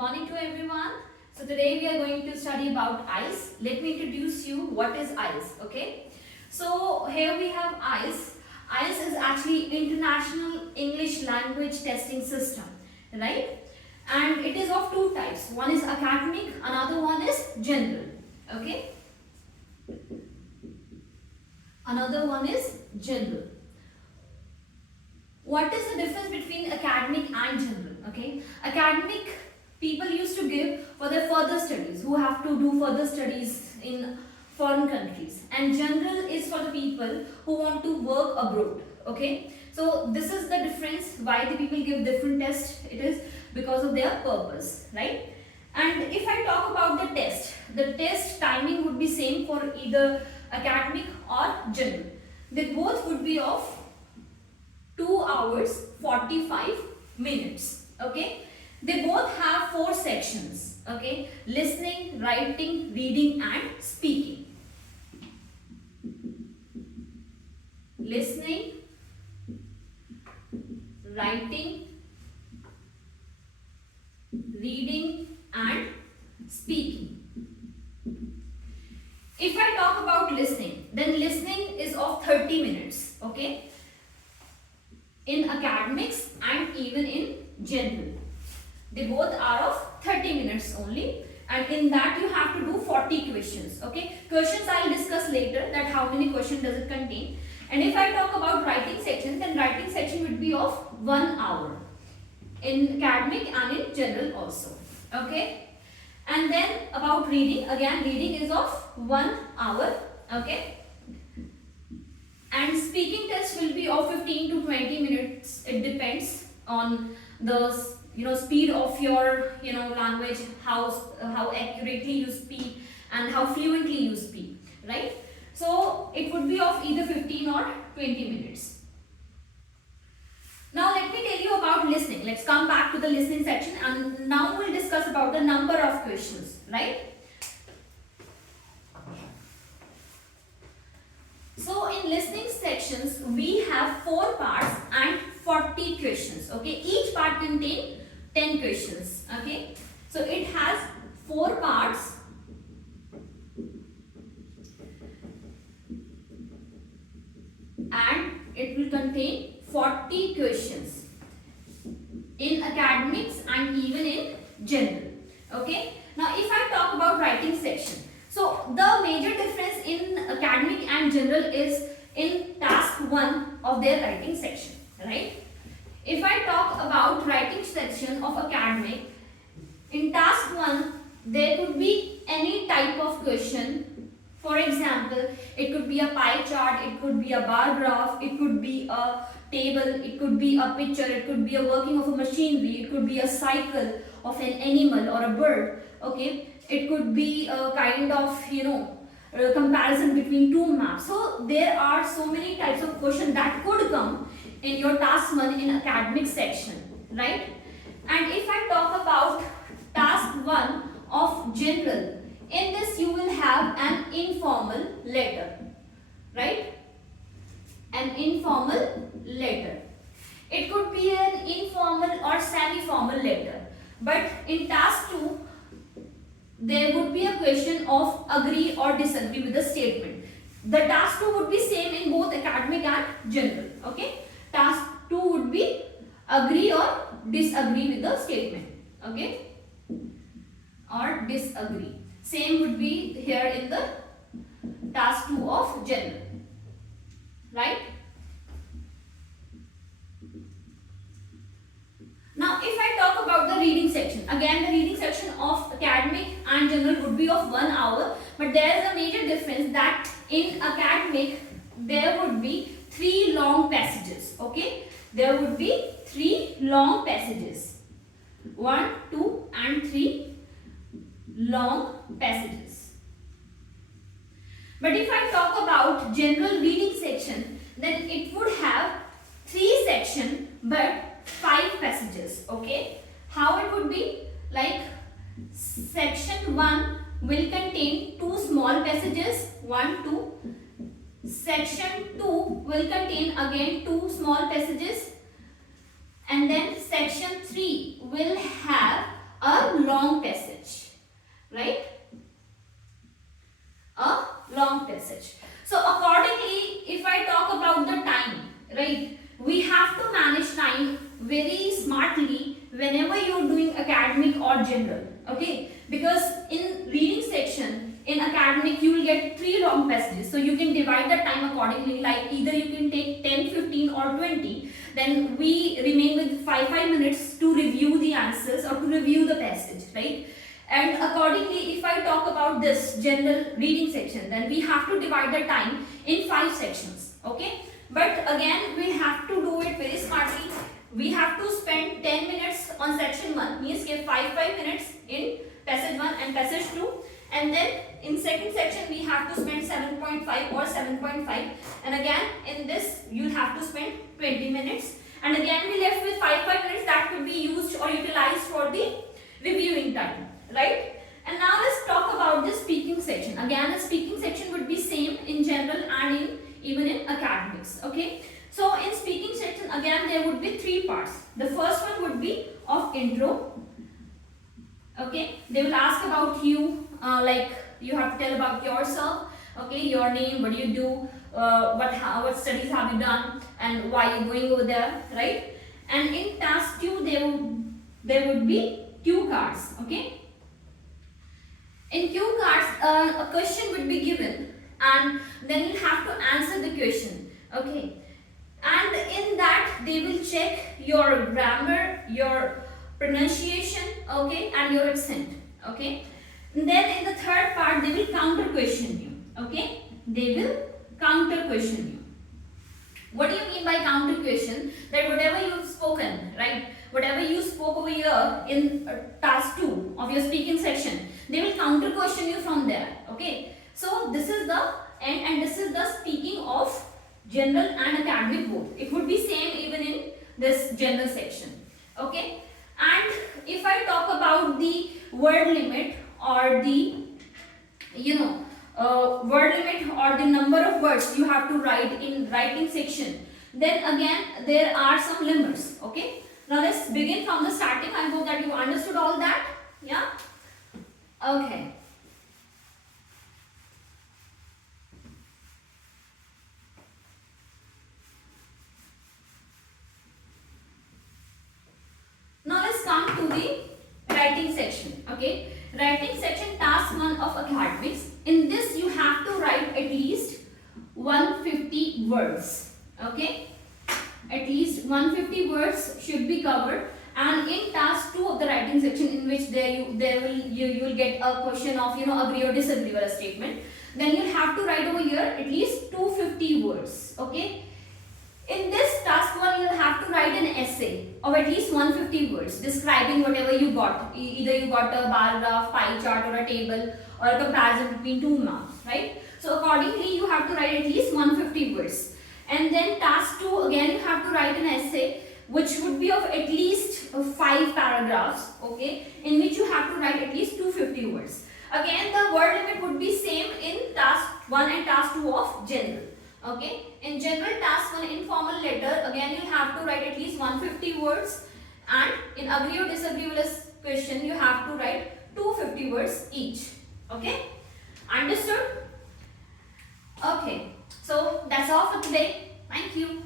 morning to everyone. So today we are going to study about IELTS. Let me introduce you what is IELTS, okay? So here we have IELTS. IELTS is actually International English Language Testing System, right? And it is of two types. One is academic, another one is general, okay? Another one is general. What is the difference between academic and general? Okay, academic people used to give for their further studies, who have to do further studies in foreign countries, and general is for the people who want to work abroad. Okay, so this is the difference why the people give different tests. It is because of their purpose, right? And if I talk about the test timing would be same for either academic or general. They both would be of 2 hours 45 minutes. Okay, they both have 4 sections. Okay, listening, writing, reading and speaking. Listening, writing, reading and speaking. If I talk about listening, then listening is of 30 minutes. Okay, in academics and even in general, they both are of 30 minutes only, and in that you have to do 40 questions. Okay, questions I will discuss later, that how many questions does it contain. And if I talk about writing section, then writing section would be of 1 hour in academic and in general also. Okay, and then about reading, again reading is of 1 hour. Okay, and speaking test will be of 15 to 20 minutes. It depends on the speed of your language, how accurately you speak and how fluently you speak, right? So it would be of either 15 or 20 minutes. Now let me tell you about listening. Let's come back to the listening section, and now we'll discuss about the number of questions, right? So in listening sections, we have 4 parts and 40 questions. Okay, each part contains 10 questions. Okay, so it has 4 parts and it will contain 40 questions in academics and even in general. Okay, now if I talk about writing section, so the major difference in academic and general is in task 1 of their writing section, right? If I talk about writing section of academic, in task 1 there could be any type of question. For example, it could be a pie chart, it could be a bar graph, it could be a table, it could be a picture, it could be a working of a machinery, it could be a cycle of an animal or a bird. Okay, it could be a kind of a comparison between 2 maps. So there are so many types of questions that could come in your task 1 in academic section, right? And if I talk about task 1 of general, in this you will have an informal letter, right? An informal letter. It could be an informal or semi-formal letter. But in task 2, there would be a question of agree or disagree with the statement. The task 2 would be same in both academic and general. Okay, task 2 would be agree or disagree with the statement. Okay, or disagree. Same would be here in the task 2 of general, right? Now if I talk about the reading section, again the reading section of academic and general would be of 1 hour, but there is a major difference that in academic there would be 3 long passages. Okay, there would be 3 long passages, 1, 2 and 3 long passages. But if I talk about general reading section, then it would have 3 sections but 5 passages. Okay, how it would be? Like section 1 will contain 2 small passages, 1, 2. Section 2 will contain again 2 small passages, and then section 3 will have a long passage, right? A long passage. So accordingly, if I talk about the time, right, we have to manage time very smartly whenever you're doing academic or general, okay? Because in reading section, in academic, you will get 3 long passages. So you can divide the time accordingly, like either you can take 10, 15 or 20. Then we remain with 5 minutes to review the answers or to review the passage, right? And accordingly, if I talk about this general reading section, then we have to divide the time in 5 sections, okay? But again, we have to do it very smartly. We have to spend 10 minutes on section 1, means give 5 minutes in passage 1 and passage 2. And then in second section, we have to spend 7.5 or 7.5. And again, in this, you'll have to spend 20 minutes. And again, we left with 5 minutes that could be used or utilized for the reviewing time, right? And now let's talk about the speaking section. Again, the speaking section would be same in general and in even in academics, okay? So in speaking section, again, there would be 3 parts. The first one would be of intro, okay? They will ask about you, like you have to tell about yourself, okay? Your name, what do you do, what studies have you done, and why you're going over there, right? And in task 2, there would be cue cards, okay? In cue cards, a question would be given, and then you have to answer the question, okay? And in that, they will check your grammar, your pronunciation, okay, and your accent, okay? And then in the third part, they will counter question you, okay? They will counter question you. What do you mean by counter question? That whatever you've spoken, right? Whatever you spoke over here in task 2 of your speaking section, they will counter question you from there, okay? So this is the end, and this is the speaking of general and academic both. It would be same even in this general section, okay? And if I talk about the word limit or the, word limit or the number of words you have to write in writing section, then again there are some limits, okay? Now let's begin from the starting. I hope that you understood all that, yeah? Okay. Now let's come to the writing section, okay? Writing section, task 1 of academics. In this you have to write at least 150 words, okay? At least 150 words should be covered. And in task 2 of the writing section, in which you will get a question of agree or disagree with a statement, then you'll have to write over here at least 250 words, okay? In this task 1, you'll have to write an essay of at least 150 words describing whatever you got. Either you got a bar graph, pie chart, or a table, or a comparison between 2 marks, right? So accordingly, you have to write at least 150 words. And then task 2, again you have to write an essay which would be of at least 5 paragraphs, okay, in which you have to write at least 250 words. Again, the word limit would be same in task 1 and task 2 of general. Okay, in general task 1 informal letter, again you have to write at least 150 words, and in agree or disagree with a question you have to write 250 words each. Okay, understood? Okay, so that's all for today. Thank you.